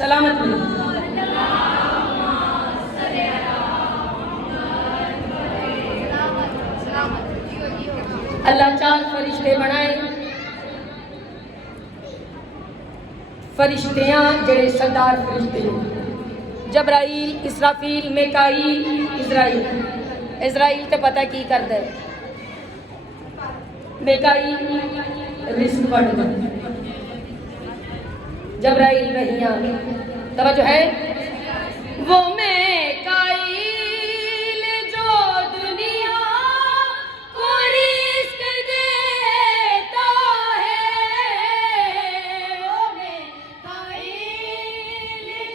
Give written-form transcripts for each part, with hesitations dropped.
सलामत रहो। अल्लाह 4 फरिश्ते बनाए, फरिश्तियां जेड़े सरदार फरिश्ते जबराइल, इसराफील, मिकाईल, इजराइल। इजराइल तो पता की करता है, मिकाईल रिस्क बढ़ता, जबराइल वहियां। तवज्जो है, वो मिकाईल जो दुनिया को रिस्क देता है, वो मिकाईल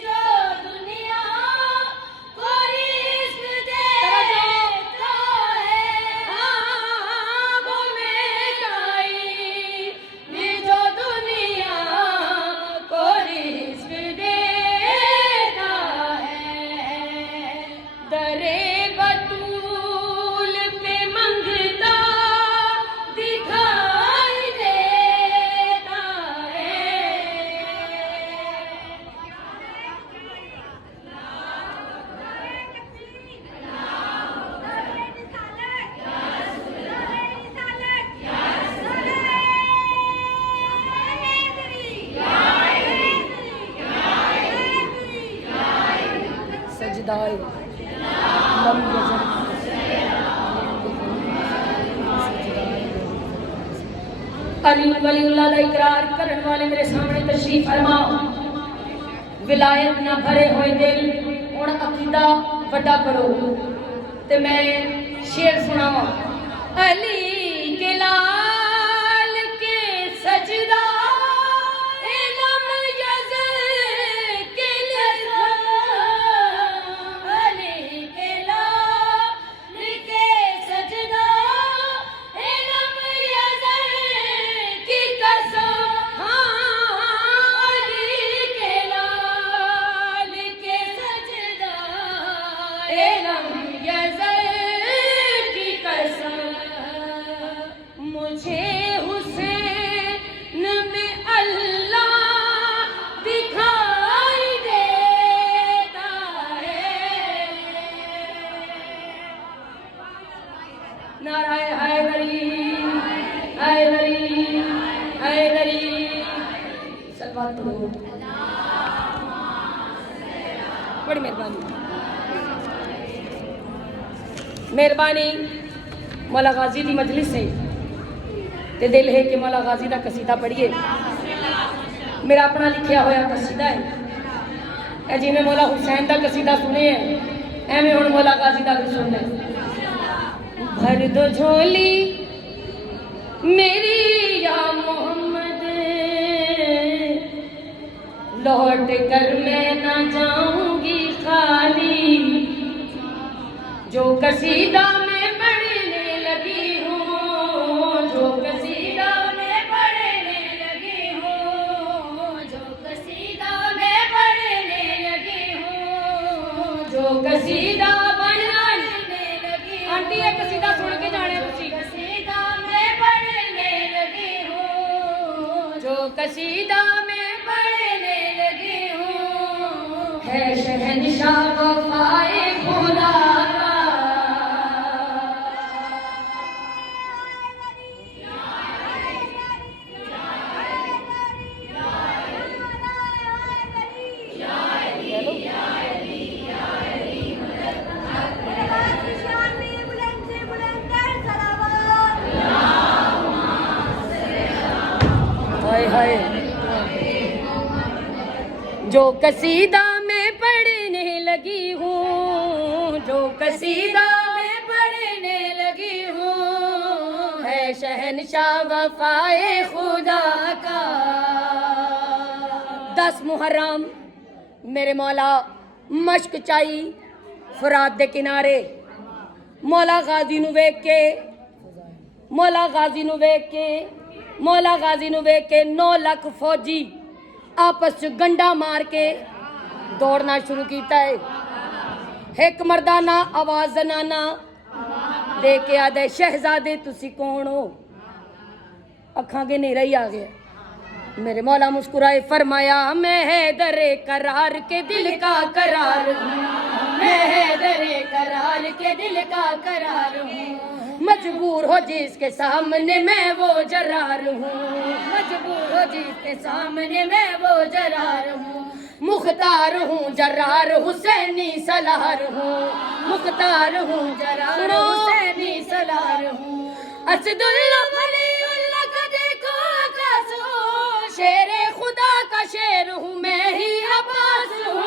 जो दुनिया को रिस्क देता है। वो मिकाईल जो दुनिया को रिस्क देता है, दरे बतूल पे मंगता दिखाई देता है। सजदाए लम यज़ल अली वलीउल्लाह दा इकरार करने वाले मेरे सामने तशरीफ फरमाओ। विलायत ना भरे होए दिल हुण अकीदा वड्डा करो ते मैं शेर सुनावा। अली के लाल के सजदा इलम यज़ल के लिखा, अली के लाल के सजदा इलम यज़ल की कसम। अली के लाल के सजदा इलम यज़ल की कसम। मुझे हुसैन में अल्लाह दिखाई देता है। नाराए हैदरी, हैदरी, हैदरी। सलवात पढ़ो। बड़ी मेहरबानी, मेहरबानी। मौला गाजी की मजलिस है ते दिल है कि मौला गाजी का कसीदा पढ़िए। मेरा अपना लिखा होया कसीदा है, जिमें मौला हुसैन का कसीदा सुने है एवं हुण मौला गाजी का भी सुन ले। भर दो झोली मेरी या मोहम्मद, लौट कर मैं न जाऊंगी खाली। जो कसीदा मैं पढ़ने लगी हूँ, जो कसीदा मैं पढ़ने लगी हूँ, जो कसीदा मैं पढ़ने लगी हूँ, जो कसीदा बनने लगी। आंटी ये कसीदा सुन के जाने तुसी। कसीदा मैं पढ़ने लगी हूँ, जो कसीदा मैं पढ़ने लगी हूँ, है शहंशाह वफ़ाए खुदा का। जो कसीदा मैं पढ़ने लगी हूँ, जो कसीदा मैं पढ़ने लगी हूँ, है शहंशाह वफ़ाए खुदा का। 10 मुहर्रम मेरे मौला मश्क चाई फरात दे किनारे। मौला गाजी नू वेख के, मौला गाजी नू वेख के, मौला गाजी नू वेख के 9 लाख फौजी आपस च गंडा मार के दौड़ना शुरू किया है। एक मर्दाना आवाज जनाना दे के आदे, शहजादे तुसी कौन हो? अखां के नेरा ही आ गया। मेरे मौला मुस्कुराए फरमाया मैं हैदरे करार के दिल का करार हूँ, मैं हैदरे करार के दिल का करार हूँ। मजबूर हो जिसके सामने मैं वो जरार हूँ, मजबूर हो जिसके सामने मैं वो जरार हूँ। मुख्तार हूँ जरार हुसैनी सलार हूँ, मुख्तार हूँ जरार हुसैनी सलार हूँ। असदुल्लाह वलीउल्लाह का देखो आकाश, शेरे खुदा का शेर हूँ मैं ही अब्बास हूँ।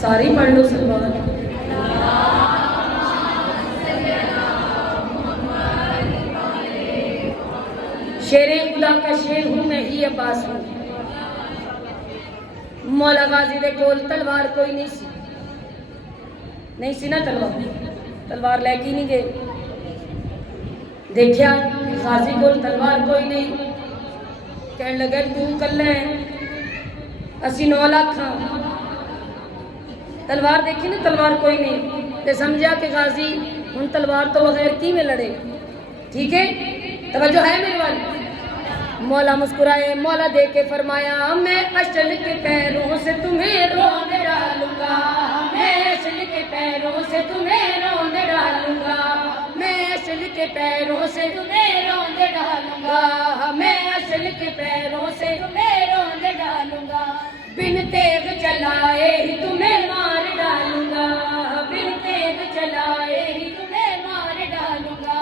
सारी पढ़ लो सलमान। शेरे खुदा का शेर हूँ मैं ही अब्बास हूँ। मौला गाजी दे कोल तलवार कोई नहीं सी, नहीं सी ना तलवार, तलवार लेके नहीं गए। देखिया गाजी कोल तलवार कोई नहीं, कहने लगे तू कल्ला है असी 9 लाख हाँ। तलवार देखी ना तलवार कोई नहीं, तो समझा कि गाजी हूँ तलवार तो बगैर की में लड़े। ठीक है, तवज्जो है मेरे वाली। मौला मुस्कुराए, मौला दे के फरमाया मैं अशल के पैरों से तुम्हें रोंद डालूंगा, मैं अशल के पैरों से तुम्हें रोंद डालूंगा, मैं अशल के पैरों से तुम्हें रोंद डालूंगा, मैं अशल के पैरों से तुम्हें रोंद डालूंगा। बिन तेग चलाए ही तुम्हें मार डालूंगा, बिन तेग चलाए ही तुम्हें मार डालूंगा।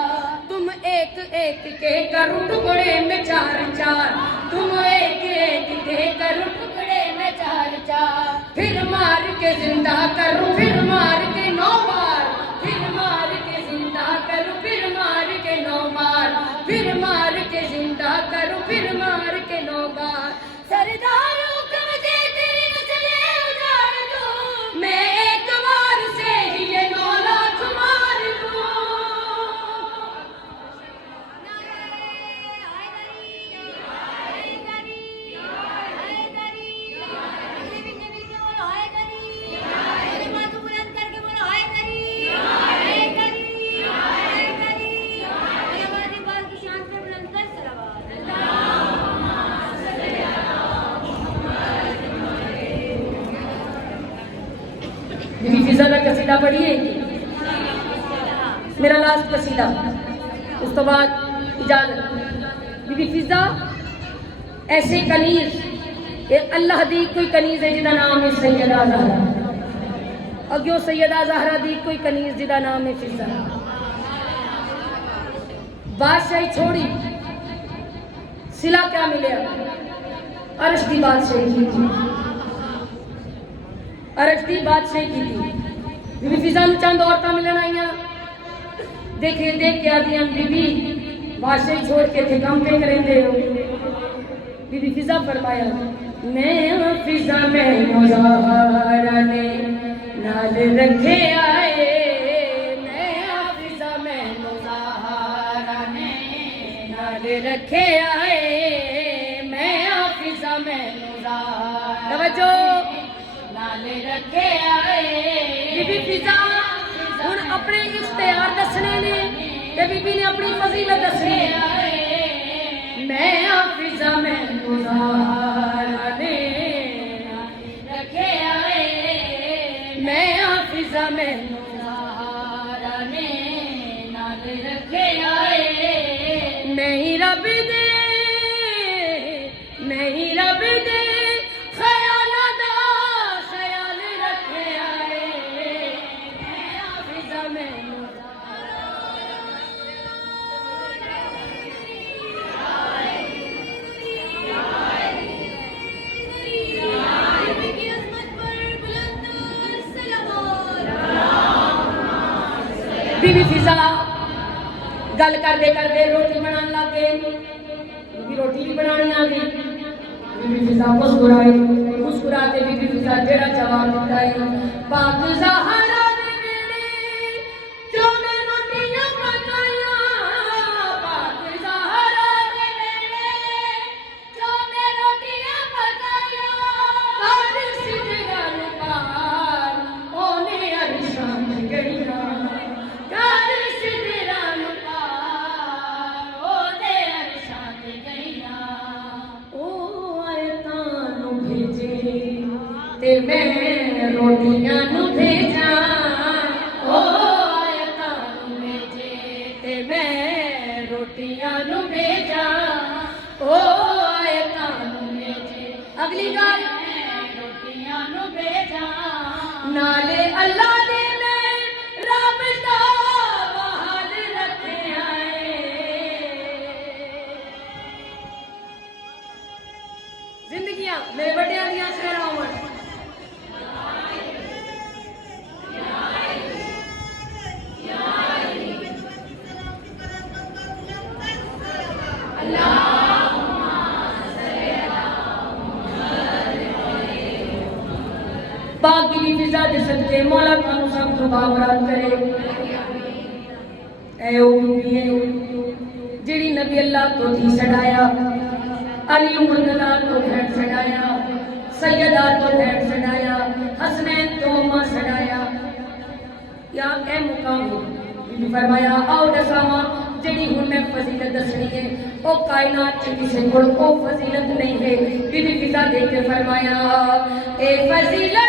तुम एक एक के करूँ टुकड़े में 4-4, तुम एक एक के करूँ टुकड़े में 4-4, फिर मार के जिंदा करूँ, फिर मार के 9 बार, फिर मार के जिंदा करूँ, फिर मार के 9 बार, फिर मार के जिंदा करूँ, फिर मार के 9 बार। सरदारों मैं एक बार से ही ये 9 लाख मार दूं। बीबी फिजा का कसीदा पढ़िए, मेरा लास्ट कसीदा, उस तो बाद इजाजत। बीबी फिजा ऐसे कनीज, अल्लाह दी कोई कनीज है जिदा नाम है सैयदा ज़हरा, अग्यो सैयदा ज़हरा दी कोई कनीज जिदा नाम है फिजा। बादशाही छोड़ी सिला क्या मिले, अर्श दी बादशाही की थी, अर्श दी बादशाही की थी। बीबी फिजा नूं चंद औरतां मिलन आईयां, देखे देख के आदियां बीबी बादशाही छोड़ के थे काम पे करेंदे हो। बीबी फिजा फरमाया मैं फिजा में ज़हरा ने नाल रखे आए, मैं फिजा में ज़हरा ने नाल रखे आए, मैं फिजा में ज़हरा तवज्जो नाल रखे आए। बीबी फिजा हुण अपने इख्तियार दसने ने ते बीबी ने अपनी फजीलत दसनी है। मैं फिजा में ज़हरा ने रखे आए, मैं फिजा में ज़हरा ने नाल रखे आए। मैं ही रब दे, मैं ही रब दे गल करते करते रोटी बनाने लग गए क्योंकि रोटी भी बनानी आ गई बीबी फिजा मुस्कुराई मुस्कुराते बीबी फिजा जेड़ा जवाब दिता है पाक ज़हरा ने मेरे जो मैं रोटियां पकाया पाक ज़हरा ने मेरे जो मैं रोटियां पकाया हर सिजरा पार ओने अरशां गईया हर सिजरा पार ओने अरशां गईया ते मैं रोटियां नु भेजा ओ आयता नु भेजे ते मैं रोटियां नु भेजा ओ आयता नु भेजे अगली गल रोटियां नु भेजा नाले अल्लाह ने मैं रब दा बहाल रखया जिंदगियां मेरे बड़ियां दियां खैरां होवन पाक बीबी फिजा दे सदके मौला तानु सब दुआ मुराद करे ऐ ओ बीबी जेड़ी नबी अल्लाह तो धी छड़ाया अली मुर्तजा तो भेड़ छड़ाया सैयदा तो भेड़ छड़ाया हसनैन तो अम्मा छड़ाया या ए मुकाम बीबी फरमाया आओ दसावा जेड़ी हुन मैं फजीलत दसनी है ओ कायनात च किसी कोल ओ फजीलत नहीं है बीबी फिजा देख के फरमाया ए फजीलत